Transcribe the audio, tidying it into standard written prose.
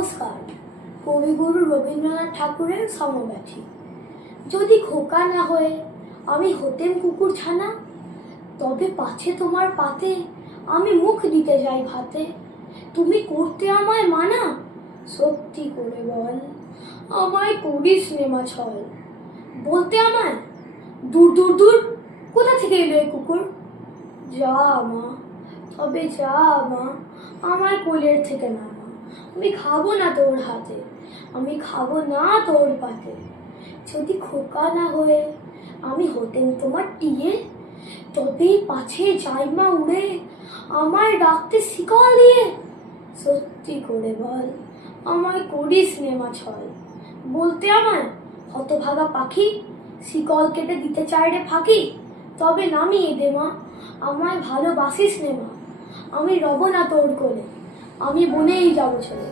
নমস্কার। কবিগুরু রবীন্দ্রনাথ ঠাকুরের সমব্যথী। যদি খোকা না হয়ে আমি হতেম কুকুর ছানা, তবে পাছে তোমার পাতে আমি মুখ দিতে যাই ভাতে। তুমি করতে আমায় মানা, সত্যি করে বল আমায় করিস নেমা ছল। বলতে আমায় দূর দূর দূর, কোথা থেকে এলো এই কুকুর। যা মা, তবে যা মা, আমার কোলের থেকে না, আমি খাবো না তোর হাতে, আমি খাবো না তোর পাতে। যদি খোকা না হয়ে আমি হতেন তোমার টিয়ে, তবে পাছে যাই মা উড়ে আমায় ডাকতে শিকল দিয়ে। সত্যি করে বল আমায় করিস নেমা ছল। বলতে আমায় হতভাগা পাখি, শিকল কেটে দিতে চায় রে ফাঁকি। তবে নামিয়ে দে মা, আমায় ভালোবাসিস নে মা, আমি রব না তোর কোলে, আমি বনেই যাবো চলে।